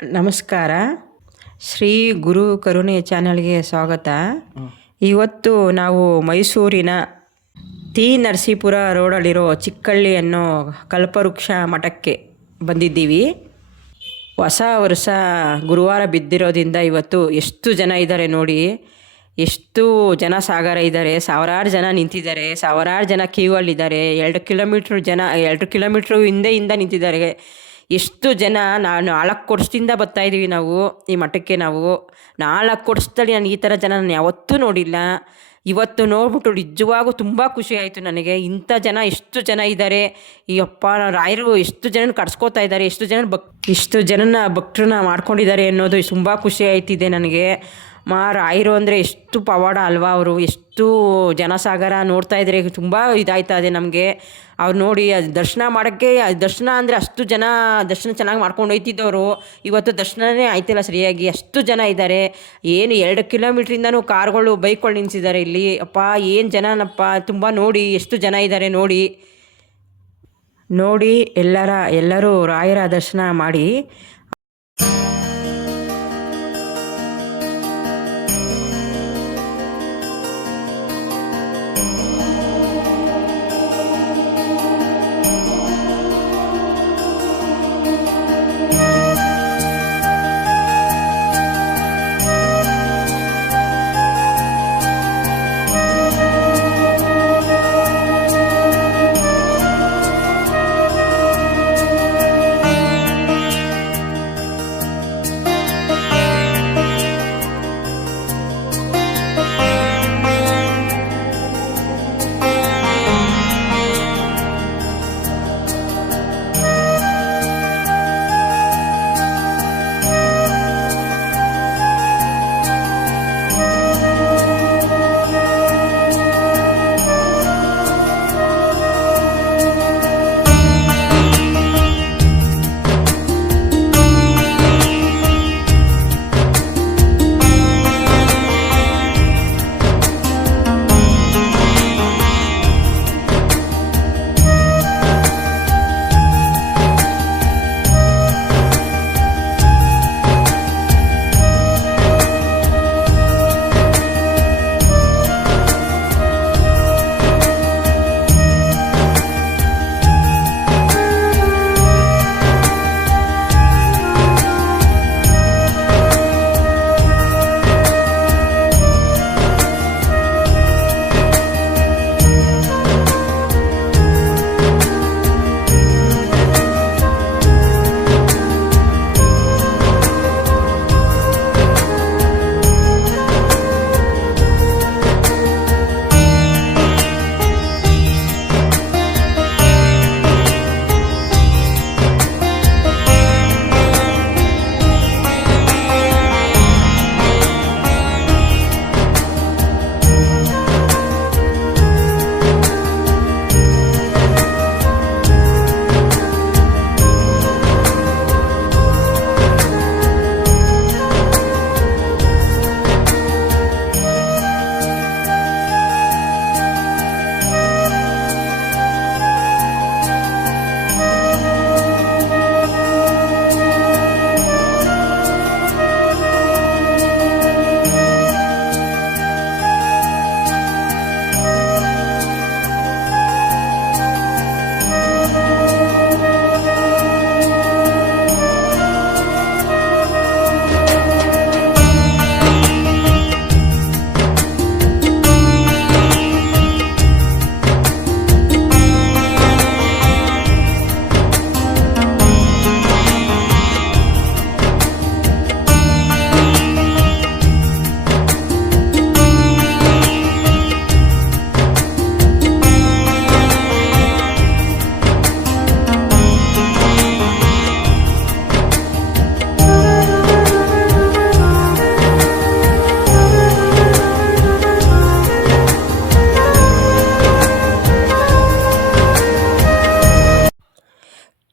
ನಮಸ್ಕಾರ. ಶ್ರೀ ಗುರು ಕರುಣೆ ಚಾನಲ್ಗೆ ಸ್ವಾಗತ. ಇವತ್ತು ನಾವು ಮೈಸೂರಿನ ಟಿ ನರಸೀಪುರ ರೋಡಲ್ಲಿರೋ ಚಿಕ್ಕಳ್ಳಿ ಅನ್ನೋ ಕಲ್ಪವೃಕ್ಷ ಮಠಕ್ಕೆ ಬಂದಿದ್ದೀವಿ. ಹೊಸ ವರ್ಷ ಗುರುವಾರ ಬಿದ್ದಿರೋದ್ರಿಂದ ಇವತ್ತು ಎಷ್ಟು ಜನ ಇದ್ದಾರೆ ನೋಡಿ. ಎಷ್ಟು ಜನ ಸಾಗರ ಇದ್ದಾರೆ. ಸಾವಿರಾರು ಜನ ನಿಂತಿದ್ದಾರೆ. ಸಾವಿರಾರು ಜನ ಕ್ಯೂವಲ್ಲಿದ್ದಾರೆ. 2 ಕಿಲೋಮೀಟ್ರ್ ಹಿಂದೆಯಿಂದ ನಿಂತಿದ್ದಾರೆ. ಎಷ್ಟು ಜನ. 4 ವರ್ಷದಿಂದ ಬರ್ತಾಯಿದ್ದೀವಿ ನಾವು ಈ ಮಠಕ್ಕೆ. 4 ವರ್ಷದಲ್ಲಿ ನಾನು ಈ ಥರ ಜನ ನಾನು ಯಾವತ್ತೂ ನೋಡಿಲ್ಲ. ಇವತ್ತು ನೋಡ್ಬಿಟ್ಟು ನಿಜವಾಗೂ ತುಂಬ ಖುಷಿ ಆಯಿತು ನನಗೆ. ಇಂಥ ಜನ ಎಷ್ಟು ಜನ ಇದ್ದಾರೆ. ಈ ಅಪ್ಪ ರಾಯರು ಎಷ್ಟು ಜನ ಕರ್ಸ್ಕೋತಾ ಇದ್ದಾರೆ, ಇಷ್ಟು ಜನನ ಭಕ್ತರನ್ನ ಮಾಡ್ಕೊಂಡಿದ್ದಾರೆ ಅನ್ನೋದು ತುಂಬ ಖುಷಿ ಆಯ್ತಿದೆ ನನಗೆ. ರಾಯರು ಅಂದರೆ ಎಷ್ಟು ಪವಾಡ ಅಲ್ವಾ. ಅವರು ಎಷ್ಟು ಜನಸಾಗರ ನೋಡ್ತಾ ಇದ್ದಾರೆ. ತುಂಬ ಇದಾಯ್ತಾ ಇದೆ ನಮಗೆ ಅವ್ರು ನೋಡಿ. ಅದು ದರ್ಶನ ಮಾಡೋಕ್ಕೆ, ದರ್ಶನ ಅಂದರೆ ಅಷ್ಟು ಜನ ದರ್ಶನ ಚೆನ್ನಾಗಿ ಮಾಡ್ಕೊಂಡು ಹೋಯ್ತಿದ್ದವರು. ಇವತ್ತು ದರ್ಶನವೇ ಆಯ್ತಿಲ್ಲ ಸರಿಯಾಗಿ. ಅಷ್ಟು ಜನ ಇದ್ದಾರೆ. ಏನು 2 ಕಿಲೋಮೀಟ್ರಿಂದನೂ ಕಾರ್ಗಳು ಬೈಕ್ಗಳು ನಿಲ್ಸಿದ್ದಾರೆ ಇಲ್ಲಿ. ಅಪ್ಪ ಏನು ಜನನಪ್ಪ. ತುಂಬ ನೋಡಿ ಎಷ್ಟು ಜನ ಇದ್ದಾರೆ ನೋಡಿ. ಎಲ್ಲರೂ ರಾಯರ ದರ್ಶನ ಮಾಡಿ.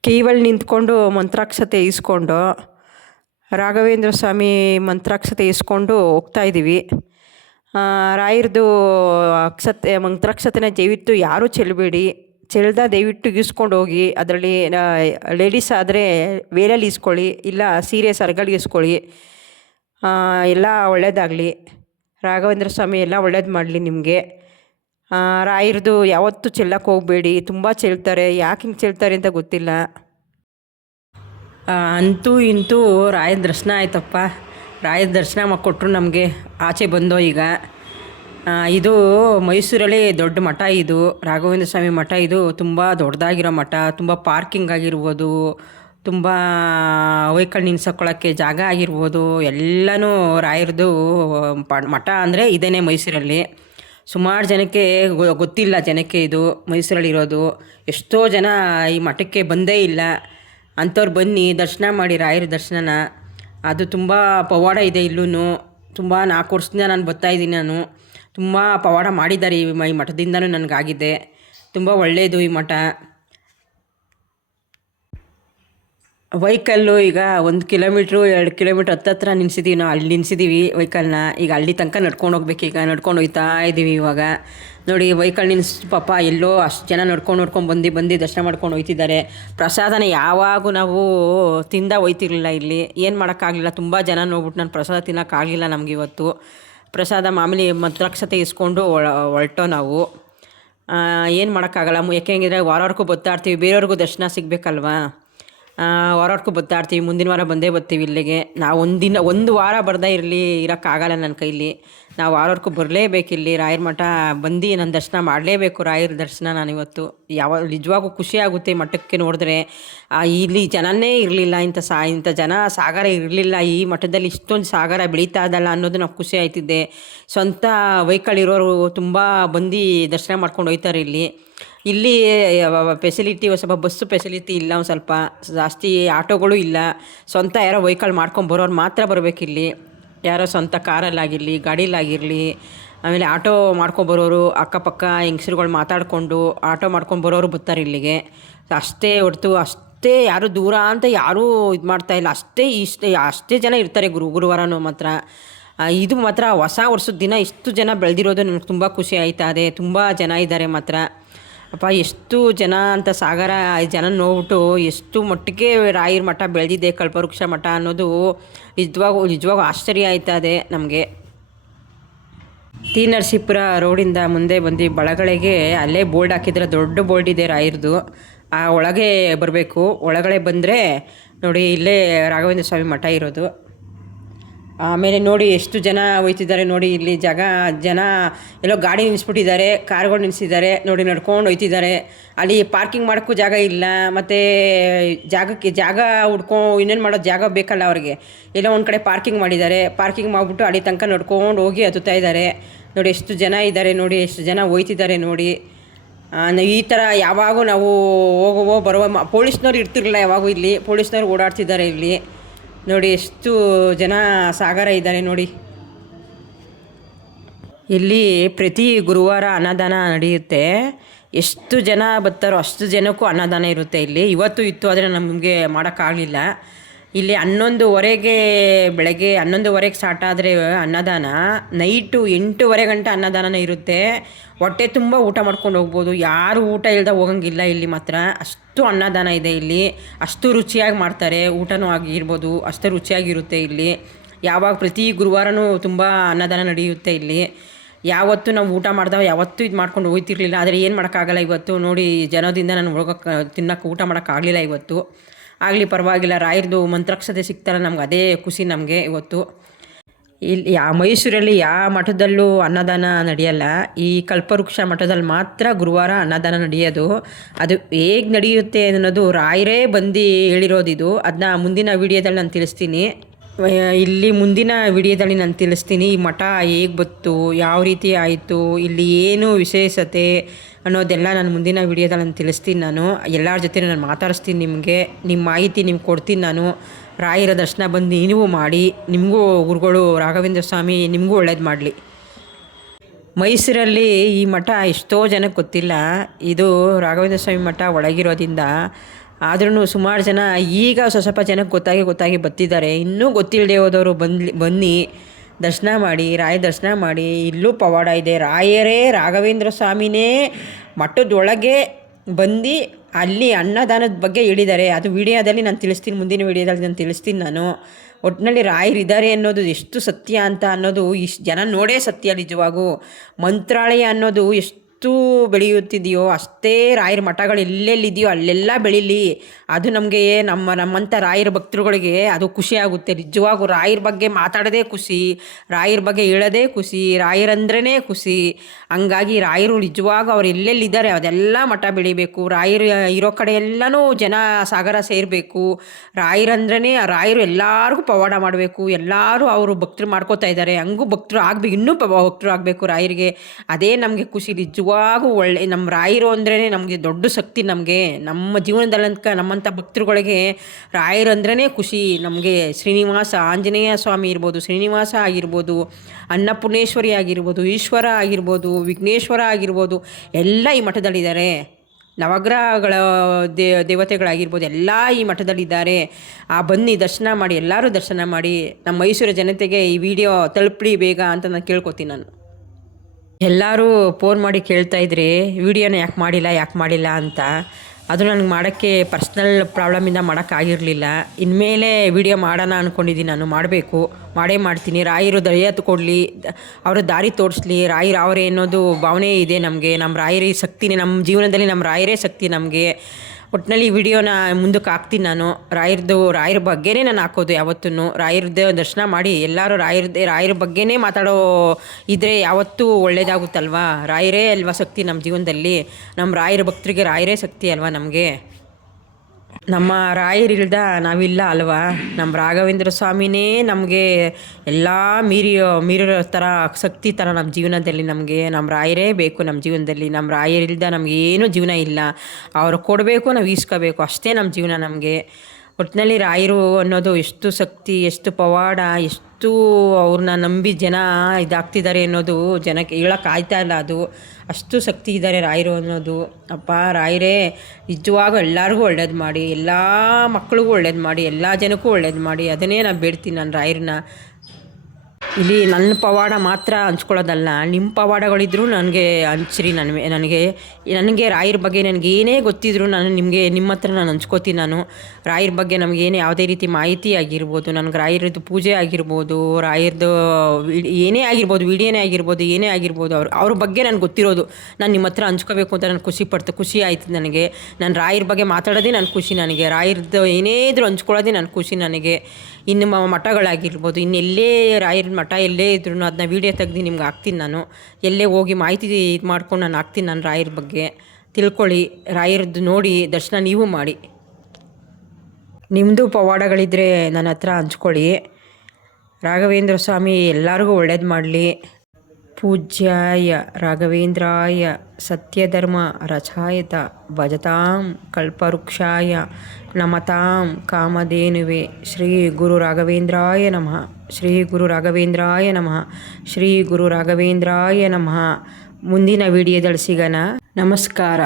ಕ್ಯೂವಲ್ಲಿ ನಿಂತ್ಕೊಂಡು ಮಂತ್ರಾಕ್ಷತೆ ಇಸ್ಕೊಂಡು, ರಾಘವೇಂದ್ರ ಸ್ವಾಮಿ ಮಂತ್ರಾಕ್ಷತೆ ಇಸ್ಕೊಂಡು ಹೋಗ್ತಾಯಿದ್ದೀವಿ. ರಾಯರದು ಮಂತ್ರಾಕ್ಷತೆನ ದಯವಿಟ್ಟು ಯಾರೂ ಚೆಲ್ಲಬೇಡಿ. ಚೆಲ್ದ ದಯವಿಟ್ಟು ಈಸ್ಕೊಂಡು ಹೋಗಿ. ಅದರಲ್ಲಿ ಲೇಡೀಸ್ ಆದರೆ ವೇಲಲ್ಲಿ ಈಸ್ಕೊಳ್ಳಿ, ಇಲ್ಲ ಸೀರೆ ಸರಗಲ್ಲಿ ಈಸ್ಕೊಳ್ಳಿ. ಎಲ್ಲ ಒಳ್ಳೆಯದಾಗಲಿ. ರಾಘವೇಂದ್ರ ಸ್ವಾಮಿ ಎಲ್ಲ ಒಳ್ಳೇದು ಮಾಡಲಿ ನಿಮಗೆ. ರಾಯರದು ಯಾವತ್ತೂ ಚೆಲ್ಲಕ್ಕೆ ಹೋಗಬೇಡಿ, ತುಂಬ ಚೆಲ್ತಾರೆ. ಯಾಕೆ ಹಿಂಗೆ ಚೆಲ್ತಾರೆ ಅಂತ ಗೊತ್ತಿಲ್ಲ. ಅಂತೂ ಇಂತೂ ರಾಯರ ದರ್ಶನ ಆಯ್ತಪ್ಪ. ರಾಯರ ದರ್ಶನ ಮಾಡಿಕೊಟ್ರು ನಮಗೆ. ಆಚೆ ಬಂದೋ ಈಗ. ಇದು ಮೈಸೂರಲ್ಲಿ ದೊಡ್ಡ ಮಠ. ಇದು ರಾಘವೇಂದ್ರ ಸ್ವಾಮಿ ಮಠ. ಇದು ತುಂಬ ದೊಡ್ಡದಾಗಿರೋ ಮಠ. ತುಂಬ ಪಾರ್ಕಿಂಗ್ ಆಗಿರ್ಬೋದು, ತುಂಬ ವೆಹಿಕಲ್ ನಿಲ್ಸಕೊಳ್ಳೋಕ್ಕೆ ಜಾಗ ಆಗಿರ್ಬೋದು, ಎಲ್ಲನೂ ರಾಯರದು ಮಠ ಅಂದರೆ ಇದೇನೇ ಮೈಸೂರಲ್ಲಿ. ಸುಮಾರು ಜನಕ್ಕೆ ಗೊತ್ತಿಲ್ಲ. ಜನಕ್ಕೆ ಇದು ಮೈಸೂರಲ್ಲಿರೋದು. ಎಷ್ಟೋ ಜನ ಈ ಮಠಕ್ಕೆ ಬಂದೇ ಇಲ್ಲ. ಅಂಥವ್ರು ಬನ್ನಿ, ದರ್ಶನ ಮಾಡಿ ರಾಯರ ದರ್ಶನನ. ಅದು ತುಂಬ ಪವಾಡ ಇದೆ ಇಲ್ಲೂ. ತುಂಬ 4 ವರ್ಷದಿಂದ ನಾನು ಬರ್ತಾಯಿದ್ದೀನಿ. ನಾನು ತುಂಬ ಪವಾಡ ಮಾಡಿದ್ದಾರೆ ಈ ಮಠದಿಂದನೂ ನನಗಾಗಿದೆ. ತುಂಬ ಒಳ್ಳೆಯದು ಈ ಮಠ. ವೆಹಿಕಲ್ಲು ಈಗ 1 ಕಿಲೋಮೀಟ್ರು 2 ಕಿಲೋಮೀಟ್ರ್ ಹತ್ತತ್ರ ನಿಲ್ಸಿದ್ದೀವಿ. ನಾವು ಅಲ್ಲಿ ನಿಲ್ಸಿದ್ದೀವಿ ವೆಹಿಕಲ್ನ. ಈಗ ಅಲ್ಲಿ ತನಕ ನಡ್ಕೊಂಡು ಹೋಗ್ಬೇಕು. ಈಗ ನಡ್ಕೊಂಡು ಹೋಗ್ತಾ ಇದ್ದೀವಿ ಇವಾಗ. ನೋಡಿ ವೆಹಿಕಲ್ ಪಾಪ ಎಲ್ಲೋ ಅಷ್ಟು ಜನ ನಡ್ಕೊಂಡು ಬಂದು ದರ್ಶನ ಮಾಡ್ಕೊಂಡು ಹೋಗ್ತಿದ್ದಾರೆ. ಪ್ರಸಾದನ ಯಾವಾಗೂ ನಾವು ಹೋಗ್ತಿರ್ಲಿಲ್ಲ. ಇಲ್ಲಿ ಏನು ಮಾಡೋಕ್ಕಾಗಲಿಲ್ಲ. ತುಂಬ ಜನ ನೋಡ್ಬಿಟ್ಟು ನಾನು ಪ್ರಸಾದ ತಿನ್ನೋಕ್ಕಾಗಲಿಲ್ಲ ನಮಗೆ ಇವತ್ತು. ಪ್ರಸಾದ ಮಾಮೂಲಿ ಮಂತ್ರಾಕ್ಷತೆ ಇಸ್ಕೊಂಡು ಹೊರಟೋ ನಾವು. ಏನು ಮಾಡೋಕ್ಕಾಗಲ್ಲ. ಯಾಕೆಂಗಿದ್ರೆ ವಾರಕ್ಕೂ ಬರ್ತಾ ಇರ್ತೀವಿ, ಬೇರೆಯವ್ರಿಗೂ ದರ್ಶನ ಸಿಗಬೇಕಲ್ವಾ. ವಾರಕ್ಕೂ ಬರ್ತಾ ಇರ್ತೀವಿ. ಮುಂದಿನ ವಾರ ಬಂದೇ ಬರ್ತೀವಿ ಇಲ್ಲಿಗೆ. ನಾವು ಒಂದು ವಾರ ಬರ್ದೇ ಇರೋಕ್ಕಾಗಲ್ಲ ನನ್ನ ಕೈಲಿ. ನಾವು ವಾರಕ್ಕೂ ಬರಲೇಬೇಕಿಲ್ಲಿ ರಾಯರ ಮಠ ಬಂದು ನಾನು ದರ್ಶನ ಮಾಡಲೇಬೇಕು. ರಾಯರ ದರ್ಶನ ನಾನಿವತ್ತು ನಿಜವಾಗೂ ಖುಷಿ ಆಗುತ್ತೆ ಮಠಕ್ಕೆ ನೋಡಿದ್ರೆ. ಇಲ್ಲಿ ಜನನೇ ಇರಲಿಲ್ಲ. ಇಂಥ ಜನ ಸಾಗರ ಇರಲಿಲ್ಲ. ಈ ಮಠದಲ್ಲಿ ಇಷ್ಟೊಂದು ಸಾಗರ ಬೆಳೀತಾ ಇದಲ್ಲ ಅನ್ನೋದು ನಾವು ಖುಷಿ ಆಯ್ತಿದ್ದೆ. ಸ್ವಂತ ವೆಹಿಕಲ್ ಇರೋರು ತುಂಬ ಬಂದು ದರ್ಶನ ಮಾಡ್ಕೊಂಡು ಹೋಗ್ತಾರೆ ಇಲ್ಲಿ ಫೆಸಿಲಿಟಿ ಸ್ವಲ್ಪ ಬಸ್ಸು ಫೆಸಿಲಿಟಿ ಇಲ್ಲ. ಒಂದು ಸ್ವಲ್ಪ ಜಾಸ್ತಿ ಆಟೋಗಳು ಇಲ್ಲ. ಸ್ವಂತ ಯಾರೋ ವೆಹಿಕಲ್ ಮಾಡ್ಕೊಂಡು ಬರೋರು ಮಾತ್ರ ಬರಬೇಕಿಲ್ಲಿ. ಯಾರೋ ಸ್ವಂತ ಕಾರಲ್ಲಾಗಿರಲಿ, ಗಾಡೀಲಾಗಿರಲಿ. ಆಮೇಲೆ ಆಟೋ ಮಾಡ್ಕೊಂಬರೋರು ಅಕ್ಕಪಕ್ಕ ಹೆಂಗಸ್ರುಗಳು ಮಾತಾಡಿಕೊಂಡು ಆಟೋ ಮಾಡ್ಕೊಂಡು ಬರೋರು ಬರ್ತಾರೆ ಇಲ್ಲಿಗೆ. ಅಷ್ಟೇ ಹೊರ್ತು ಅಷ್ಟೇ ಯಾರು ದೂರ ಅಂತ ಯಾರೂ ಇದು ಮಾಡ್ತಾಯಿಲ್ಲ. ಅಷ್ಟೇ ಜನ ಇರ್ತಾರೆ ಗುರುವಾರನೂ ಮಾತ್ರ. ಇದು ಮಾತ್ರ ಹೊಸ ವರ್ಷದ ದಿನ ಇಷ್ಟು ಜನ ಬೆಳೆದಿರೋದು ನನಗೆ ತುಂಬ ಖುಷಿ ಆಯ್ತಾ ಇದೆ. ತುಂಬ ಜನ ಇದ್ದಾರೆ ಮಾತ್ರ. ಅಪ್ಪ ಎಷ್ಟು ಜನ ಅಂತ ಸಾಗರ ಜನ ನೋಡ್ಬಿಟ್ಟು ಎಷ್ಟು ಮಟ್ಟಿಗೆ ರಾಯರ ಮಠ ಬೆಳೆದಿದೆ, ಕಲ್ಪವೃಕ್ಷ ಮಠ ಅನ್ನೋದು ನಿಜವಾಗೂ ಆಶ್ಚರ್ಯ ಆಯ್ತಾ ಇದೆ ನಮಗೆ. ಟಿ ನರಸೀಪುರ ರೋಡಿಂದ ಮುಂದೆ ಬಂದು ಬಳಗಳೆಗೆ ಅಲ್ಲೇ ಬೋರ್ಡ್ ಹಾಕಿದ್ರೆ, ದೊಡ್ಡ ಬೋರ್ಡ್ ಇದೆ ರಾಯರದು. ಆ ಒಳಗೆ ಬರಬೇಕು. ಒಳಗಡೆ ಬಂದರೆ ನೋಡಿ ಇಲ್ಲೇ ರಾಘವೇಂದ್ರ ಸ್ವಾಮಿ ಮಠ ಇರೋದು. ಆಮೇಲೆ ನೋಡಿ ಎಷ್ಟು ಜನ ಹೋಯ್ತಿದ್ದಾರೆ ನೋಡಿ. ಇಲ್ಲಿ ಜನ ಎಲ್ಲೋ ಗಾಡಿ ನಿಲ್ಲಿಸ್ಬಿಟ್ಟಿದ್ದಾರೆ, ಕಾರ್ಗಳು ನಿಲ್ಲಿಸಿದ್ದಾರೆ ನೋಡಿ. ನಡ್ಕೊಂಡು ಹೋಯ್ತಿದ್ದಾರೆ. ಅಲ್ಲಿ ಪಾರ್ಕಿಂಗ್ ಮಾಡೋಕ್ಕೂ ಜಾಗ ಇಲ್ಲ. ಮತ್ತು ಜಾಗ ಇನ್ನೇನು ಮಾಡೋದು, ಜಾಗ ಬೇಕಲ್ಲ ಅವ್ರಿಗೆ. ಎಲ್ಲೋ ಒಂದು ಕಡೆ ಪಾರ್ಕಿಂಗ್ ಮಾಡಿದ್ದಾರೆ. ಪಾರ್ಕಿಂಗ್ ಮಾಡಿಬಿಟ್ಟು ಅಲ್ಲಿ ತನಕ ನಡ್ಕೊಂಡು ಹೋಗಿ ಹತ್ತುತ್ತಾ ಇದ್ದಾರೆ. ನೋಡಿ ಎಷ್ಟು ಜನ ಇದ್ದಾರೆ ನೋಡಿ, ಎಷ್ಟು ಜನ ಹೋಯ್ತಿದ್ದಾರೆ ನೋಡಿ. ಈ ಥರ ಯಾವಾಗೂ ನಾವು ಬರುವ ಪೊಲೀಸ್ನವ್ರು ಇರ್ತಿರಲಿಲ್ಲ ಯಾವಾಗೂ. ಇಲ್ಲಿ ಪೊಲೀಸ್ನವ್ರು ಓಡಾಡ್ತಿದ್ದಾರೆ ಇಲ್ಲಿ ನೋಡಿ. ಎಷ್ಟು ಜನ ಸಾಗರ ಇದ್ದಾರೆ ನೋಡಿ. ಇಲ್ಲಿ ಪ್ರತಿ ಗುರುವಾರ ಅನ್ನದಾನ ನಡೆಯುತ್ತೆ. ಎಷ್ಟು ಜನ ಬರ್ತಾರೋ ಅಷ್ಟು ಜನಕ್ಕೂ ಅನ್ನದಾನ ಇರುತ್ತೆ ಇಲ್ಲಿ. ಇವತ್ತು ಇತ್ತು, ಆದರೆ ನಮಗೆ ಮಾಡೋಕ್ಕಾಗಲಿಲ್ಲ. ಇಲ್ಲಿ 11:15 ಬೆಳಗ್ಗೆ 11:15 ಸ್ಟಾರ್ಟ್ ಆದರೆ ಅನ್ನದಾನ ನೈಟು 8:30 ಗಂಟೆ ಅನ್ನದಾನ ಇರುತ್ತೆ. ಹೊಟ್ಟೆ ತುಂಬ ಊಟ ಮಾಡ್ಕೊಂಡು ಹೋಗ್ಬೋದು. ಯಾರು ಊಟ ಇಲ್ಲದೆ ಹೋಗಂಗಿಲ್ಲ ಇಲ್ಲಿ ಮಾತ್ರ. ಅಷ್ಟು ಅನ್ನದಾನ ಇದೆ ಇಲ್ಲಿ. ಅಷ್ಟು ರುಚಿಯಾಗಿ ಮಾಡ್ತಾರೆ. ಊಟನೂ ಆಗಿರ್ಬೋದು, ಅಷ್ಟೇ ರುಚಿಯಾಗಿರುತ್ತೆ ಇಲ್ಲಿ. ಯಾವಾಗ ಪ್ರತಿ ಗುರುವಾರನೂ ತುಂಬ ಅನ್ನದಾನ ನಡೆಯುತ್ತೆ ಇಲ್ಲಿ. ಯಾವತ್ತೂ ನಾವು ಊಟ ಮಾಡಿದಾಗ ಯಾವತ್ತೂ ಇದು ಮಾಡ್ಕೊಂಡು ಹೋಗ್ತಿರ್ಲಿಲ್ಲ. ಆದರೆ ಏನು ಮಾಡೋಕ್ಕಾಗಲ್ಲ. ಇವತ್ತು ನೋಡಿ ಜನದಿಂದ ನಾನು ತಿನ್ನೋಕ್ಕೆ ಊಟ ಮಾಡೋಕ್ಕಾಗಲಿಲ್ಲ ಇವತ್ತು. ಆಗಲಿ ಪರವಾಗಿಲ್ಲ. ರಾಯರದು ಮಂತ್ರಾಕ್ಷತೆ ಸಿಗ್ತಾರೆ ನಮ್ಗೆ, ಅದೇ ಖುಷಿ ನಮಗೆ ಇವತ್ತು. ಇಲ್ಲಿ ಮೈಸೂರಲ್ಲಿ ಯಾವ ಮಠದಲ್ಲೂ ಅನ್ನದಾನ ನಡೆಯಲ್ಲ. ಈ ಕಲ್ಪವೃಕ್ಷ ಮಠದಲ್ಲಿ ಮಾತ್ರ ಗುರುವಾರ ಅನ್ನದಾನ ನಡೆಯೋದು. ಅದು ಹೇಗೆ ನಡೆಯುತ್ತೆ ಅನ್ನೋದು ರಾಯರೇ ಬಂದು ಹೇಳಿರೋದಿದು. ಅದನ್ನ ಮುಂದಿನ ವೀಡಿಯೋದಲ್ಲಿ ನಾನು ತಿಳಿಸ್ತೀನಿ. ಇಲ್ಲಿ ಮುಂದಿನ ವಿಡಿಯೋದಲ್ಲಿ ನಾನು ತಿಳಿಸ್ತೀನಿ ಈ ಮಠ ಹೇಗೆ ಬಂತು, ಯಾವ ರೀತಿ ಆಯಿತು, ಇಲ್ಲಿ ಏನು ವಿಶೇಷತೆ ಅನ್ನೋದೆಲ್ಲ ನಾನು ಮುಂದಿನ ವಿಡಿಯೋದಲ್ಲಿ ನಾನು ತಿಳಿಸ್ತೀನಿ. ನಾನು ಎಲ್ಲರ ಜೊತೆ ನಾನು ಮಾತಾಡಿಸ್ತೀನಿ. ನಿಮ್ಮ ಮಾಹಿತಿ ನಿಮ್ಗೆ ಕೊಡ್ತೀನಿ ನಾನು. ರಾಯರ ದರ್ಶನ ಬಂದು ನೀವು ಮಾಡಿ. ನಿಮಗೂ ಗುರುಗಳು ರಾಘವೇಂದ್ರ ಸ್ವಾಮಿ ನಿಮಗೂ ಒಳ್ಳೇದು ಮಾಡಲಿ. ಮೈಸೂರಲ್ಲಿ ಈ ಮಠ ಎಷ್ಟೋ ಜನಕ್ಕೆ ಗೊತ್ತಿಲ್ಲ. ಇದು ರಾಘವೇಂದ್ರ ಸ್ವಾಮಿ ಮಠ ಒಳಗಿರೋದ್ರಿಂದ. ಆದ್ರೂ ಸುಮಾರು ಜನ ಈಗ ಸ್ವಲ್ಪ ಜನಕ್ಕೆ ಗೊತ್ತಾಗಿ ಬರ್ತಿದ್ದಾರೆ. ಇನ್ನೂ ಗೊತ್ತಿಲ್ಲದೆ ಹೋದವರು ಬನ್ನಿ ದರ್ಶನ ಮಾಡಿ, ರಾಯ ದರ್ಶನ ಮಾಡಿ. ಇಲ್ಲೂ ಪವಾಡ ಇದೆ. ರಾಯರೇ ರಾಘವೇಂದ್ರ ಸ್ವಾಮಿನೇ ಮಠದೊಳಗೆ ಬಂದು ಅಲ್ಲಿ ಅನ್ನದಾನದ ಬಗ್ಗೆ ಹೇಳಿದ್ದಾರೆ. ಅದು ವಿಡಿಯೋದಲ್ಲಿ ನಾನು ತಿಳಿಸ್ತೀನಿ, ಮುಂದಿನ ವಿಡಿಯೋದಲ್ಲಿ ನಾನು ತಿಳಿಸ್ತೀನಿ. ನಾನು ಒಟ್ಟಿನಲ್ಲಿ ರಾಯರಿದ್ದಾರೆ ಅನ್ನೋದು ಎಷ್ಟು ಸತ್ಯ ಅಂತ ಅನ್ನೋದು ಇಷ್ಟು ಜನ ನೋಡೇ ಸತ್ಯ. ನಿಜವಾಗೂ ಮಂತ್ರಾಲಯ ಅನ್ನೋದು ಎಷ್ಟು ಬೆಳೆಯುತ್ತಿದೆಯೋ ಅಷ್ಟೇ ರಾಯರ ಮಠಗಳು ಎಲ್ಲೆಲ್ಲಿದೆಯೋ ಅಲ್ಲೆಲ್ಲ ಬೆಳೀಲಿ. ಅದು ನಮಗೆ ನಮ್ಮಂಥ ರಾಯರ ಭಕ್ತರುಗಳಿಗೆ ಅದು ಖುಷಿ ಆಗುತ್ತೆ. ನಿಜವಾಗೂ ರಾಯರ ಬಗ್ಗೆ ಮಾತಾಡೋದೇ ಖುಷಿ, ರಾಯರ ಬಗ್ಗೆ ಹೇಳೋದೇ ಖುಷಿ, ರಾಯರಂದ್ರೇ ಖುಷಿ. ಹಂಗಾಗಿ ರಾಯರು ನಿಜವಾಗೂ ಅವ್ರು ಎಲ್ಲೆಲ್ಲಿದ್ದಾರೆ ಅದೆಲ್ಲ ಮಠ ಬೆಳಿಬೇಕು. ರಾಯರು ಇರೋ ಕಡೆ ಎಲ್ಲನೂ ಜನ ಸಾಗರ ಸೇರಬೇಕು. ರಾಯರಂದ್ರೇ ರಾಯರು ಎಲ್ಲರಿಗೂ ಪವಾಡ ಮಾಡಬೇಕು. ಎಲ್ಲರೂ ಅವರು ಭಕ್ತರು ಮಾಡ್ಕೋತಾ ಇದ್ದಾರೆ, ಹಂಗೂ ಭಕ್ತರು ಆಗಬೇಕು, ಇನ್ನೂ ಭಕ್ತರು ಆಗಬೇಕು ರಾಯರಿಗೆ. ಅದೇ ನಮಗೆ ಖುಷಿ. ನಿಜವಾಗೂ ನಮ್ಮ ರಾಯರು ಅಂದ್ರೇ ನಮಗೆ ದೊಡ್ಡ ಶಕ್ತಿ. ನಮಗೆ ನಮ್ಮ ಜೀವನದಲ್ಲಂತ ನಮ್ಮಂಥ ಭಕ್ತರುಗಳಿಗೆ ರಾಯರು ಅಂದ್ರೇ ಖುಷಿ. ನಮಗೆ ಶ್ರೀನಿವಾಸ ಆಂಜನೇಯ ಸ್ವಾಮಿ ಇರ್ಬೋದು, ಶ್ರೀನಿವಾಸ ಆಗಿರ್ಬೋದು, ಅನ್ನಪೂರ್ಣೇಶ್ವರಿ ಆಗಿರ್ಬೋದು, ಈಶ್ವರ ಆಗಿರ್ಬೋದು, ವಿಘ್ನೇಶ್ವರ ಆಗಿರ್ಬೋದು, ಎಲ್ಲ ಈ ಮಠದಲ್ಲಿದ್ದಾರೆ. ನವಗ್ರಹಗಳ ದೇವತೆಗಳಾಗಿರ್ಬೋದು ಎಲ್ಲ ಈ ಮಠದಲ್ಲಿದ್ದಾರೆ. ಬನ್ನಿ ದರ್ಶನ ಮಾಡಿ, ಎಲ್ಲರೂ ದರ್ಶನ ಮಾಡಿ. ನಮ್ಮ ಮೈಸೂರು ಜನತೆಗೆ ಈ ವಿಡಿಯೋ ತಲುಪಲಿ ಬೇಗ ಅಂತ ನಾನು ಕೇಳ್ಕೊತೀನಿ. ನಾನು ಎಲ್ಲರೂ ಫೋನ್ ಮಾಡಿ ಕೇಳ್ತಾಯಿದ್ರಿ ವಿಡಿಯೋನ ಯಾಕೆ ಮಾಡಿಲ್ಲ ಅಂತ. ಅದು ನನಗೆ ಮಾಡೋಕ್ಕೆ ಪರ್ಸ್ನಲ್ ಪ್ರಾಬ್ಲಮಿಂದ ಮಾಡೋಕ್ಕಾಗಿರಲಿಲ್ಲ. ಇನ್ಮೇಲೆ ವಿಡಿಯೋ ಮಾಡೋಣ ಅಂದ್ಕೊಂಡಿದ್ದೀನಿ. ನಾನು ಮಾಡೇ ಮಾಡ್ತೀನಿ. ರಾಯರು ದಯ ಕೊಡಲಿ, ಅವರ ದಾರಿ ತೋರಿಸ್ಲಿ. ರಾಯರು ಅವರೇ ಅನ್ನೋದು ಭಾವನೆ ಇದೆ ನಮಗೆ. ನಮ್ಮ ರಾಯರೇ ಶಕ್ತಿನೇ, ನಮ್ಮ ಜೀವನದಲ್ಲಿ ನಮ್ಮ ರಾಯರೇ ಶಕ್ತಿ ನಮಗೆ. ಒಟ್ಟಿನಲ್ಲಿ ವಿಡಿಯೋನ ಮುಂದಕ್ಕೆ ಹಾಕ್ತೀನಿ. ನಾನು ರಾಯರ ಬಗ್ಗೆನೇ ನಾನು ಹಾಕೋದು. ಯಾವತ್ತೂ ರಾಯರದ್ದು ದರ್ಶನ ಮಾಡಿ ಎಲ್ಲರೂ ರಾಯರ ಬಗ್ಗೆನೇ ಮಾತಾಡೋ ಇದ್ದರೆ ಯಾವತ್ತೂ ಒಳ್ಳೆಯದಾಗುತ್ತಲ್ವ. ರಾಯರೇ ಅಲ್ವಾ ಶಕ್ತಿ ನಮ್ಮ ಜೀವನದಲ್ಲಿ. ನಮ್ಮ ರಾಯರ ಭಕ್ತರಿಗೆ ರಾಯರೇ ಶಕ್ತಿ ಅಲ್ವಾ ನಮಗೆ. ನಮ್ಮ ರಾಯರಿಲ್ದ ನಾವಿಲ್ಲ ಅಲ್ವಾ. ನಮ್ಮ ರಾಘವೇಂದ್ರ ಸ್ವಾಮಿನೇ ನಮಗೆ ಎಲ್ಲ ಮೀರಿರೋ ಥರ ಶಕ್ತಿ ಥರ ನಮ್ಮ ಜೀವನದಲ್ಲಿ. ನಮಗೆ ನಮ್ಮ ರಾಯರೇ ಬೇಕು ನಮ್ಮ ಜೀವನದಲ್ಲಿ. ನಮ್ಮ ರಾಯರಿಲ್ದ ನಮಗೇನು ಜೀವನ ಇಲ್ಲ. ಅವರು ಕೊಡಬೇಕು, ನಾವು ಈಸ್ಕೋಬೇಕು, ಅಷ್ಟೇ ನಮ್ಮ ಜೀವನ ನಮಗೆ. ಒಟ್ಟಿನಲ್ಲಿ ರಾಯರು ಅನ್ನೋದು ಎಷ್ಟು ಶಕ್ತಿ, ಎಷ್ಟು ಪವಾಡ, ಎಷ್ಟು ಅವ್ರನ್ನ ನಂಬಿ ಜನ ಇದಾಗ್ತಿದ್ದಾರೆ ಅನ್ನೋದು ಜನಕ್ಕೆ ಹೇಳೋಕ್ಕಾಗ್ತಾ ಇಲ್ಲ. ಅದು ಅಷ್ಟು ಶಕ್ತಿ ಇದ್ದಾರೆ ರಾಯರು ಅನ್ನೋದು. ಅಪ್ಪ ರಾಯರೇ ನಿಜವಾಗೂ ಎಲ್ಲರಿಗೂ ಒಳ್ಳೇದು ಮಾಡಿ, ಎಲ್ಲ ಮಕ್ಕಳಿಗೂ ಒಳ್ಳೇದು ಮಾಡಿ, ಎಲ್ಲ ಜನಕ್ಕೂ ಒಳ್ಳೇದು ಮಾಡಿ. ಅದನ್ನೇ ನಾನು ಬೇಡ್ತೀನಿ ನಾನು ರಾಯರನ್ನ. ಇಲ್ಲಿ ನನ್ನ ಪವಾಡ ಮಾತ್ರ ಹಂಚ್ಕೊಳ್ಳೋದಲ್ಲ, ನಿಮ್ಮ ಪವಾಡಗಳಿದ್ರೂ ನನಗೆ ಹಂಚ್ರಿ. ನನಗೆ ರಾಯರ ಬಗ್ಗೆ ನನಗೆ ಏನೇ ಗೊತ್ತಿದ್ರು ನಾನು ನಿಮ್ಮ ಹತ್ರ ನಾನು ಹಂಚ್ಕೋತೀನಿ. ನಾನು ರಾಯರ ಬಗ್ಗೆ ನಮಗೇನೇ ಯಾವುದೇ ರೀತಿ ಮಾಹಿತಿ ಆಗಿರ್ಬೋದು, ನನಗೆ ರಾಯರದ್ದು ಪೂಜೆ ಆಗಿರ್ಬೋದು, ರಾಯರದ್ದು ಏನೇ ಆಗಿರ್ಬೋದು, ವಿಡಿಯೋನೇ ಆಗಿರ್ಬೋದು, ಏನೇ ಆಗಿರ್ಬೋದು, ಅವ್ರ ಬಗ್ಗೆ ನನಗೆ ಗೊತ್ತಿರೋದು ನಾನು ನಿಮ್ಮ ಹತ್ರ ಹಂಚ್ಕೋಬೇಕು ಅಂತ ನಾನು ಖುಷಿ ಆಯ್ತು ನನಗೆ. ನಾನು ರಾಯರ ಬಗ್ಗೆ ಮಾತಾಡೋದೇ ನನ್ನ ಖುಷಿ ನನಗೆ. ರಾಯರದ್ದು ಏನೇ ಇದ್ರೂ ಹಂಚ್ಕೊಳ್ಳೋದೇ ನನ್ನ ಖುಷಿ ನನಗೆ. ಇನ್ನು ಮಠಗಳಾಗಿರ್ಬೋದು, ಇನ್ನೆಲ್ಲೇ ರಾಯರ ಮಠ ಎಲ್ಲೇ ಇದ್ರೂ ಅದನ್ನ ವೀಡಿಯೋ ತೆಗ್ದು ನಿಮ್ಗೆ ಹಾಕ್ತೀನಿ. ನಾನು ಎಲ್ಲೇ ಹೋಗಿ ಮಾಹಿತಿ ಇದು ಮಾಡ್ಕೊಂಡು ನಾನು ಹಾಕ್ತೀನಿ. ನಾನು ರಾಯರ ಬಗ್ಗೆ ತಿಳ್ಕೊಳ್ಳಿ, ರಾಯರದ್ದು ನೋಡಿ ದರ್ಶನ ನೀವು ಮಾಡಿ. ನಿಮ್ಮದು ಪವಾಡಗಳಿದ್ದರೆ ನನ್ನ ಹತ್ರ ಹಂಚ್ಕೊಳ್ಳಿ. ರಾಘವೇಂದ್ರ ಸ್ವಾಮಿ ಎಲ್ಲರಿಗೂ ಒಳ್ಳೇದು ಮಾಡಲಿ. ಪೂಜ್ಯಾಯ ರಾಘವೇಂದ್ರಾಯ ಸತ್ಯಧರ್ಮ ರಚಾಯತ ಭಜತಾಂ ಕಲ್ಪವೃಕ್ಷಾಯ ನಮತಾಂ ಕಾಮಧೇನುವೆ. ಶ್ರೀ ಗುರು ರಾಘವೇಂದ್ರಾಯ ನಮಃ. ಶ್ರೀ ಗುರು ರಾಘವೇಂದ್ರಾಯ ನಮಃ. ಶ್ರೀ ಗುರು ರಾಘವೇಂದ್ರಾಯ ನಮಃ. ಮುಂದಿನ ವಿಡಿಯೋದಲ್ಲಿ ಸಿಗೋಣ. ನಮಸ್ಕಾರ.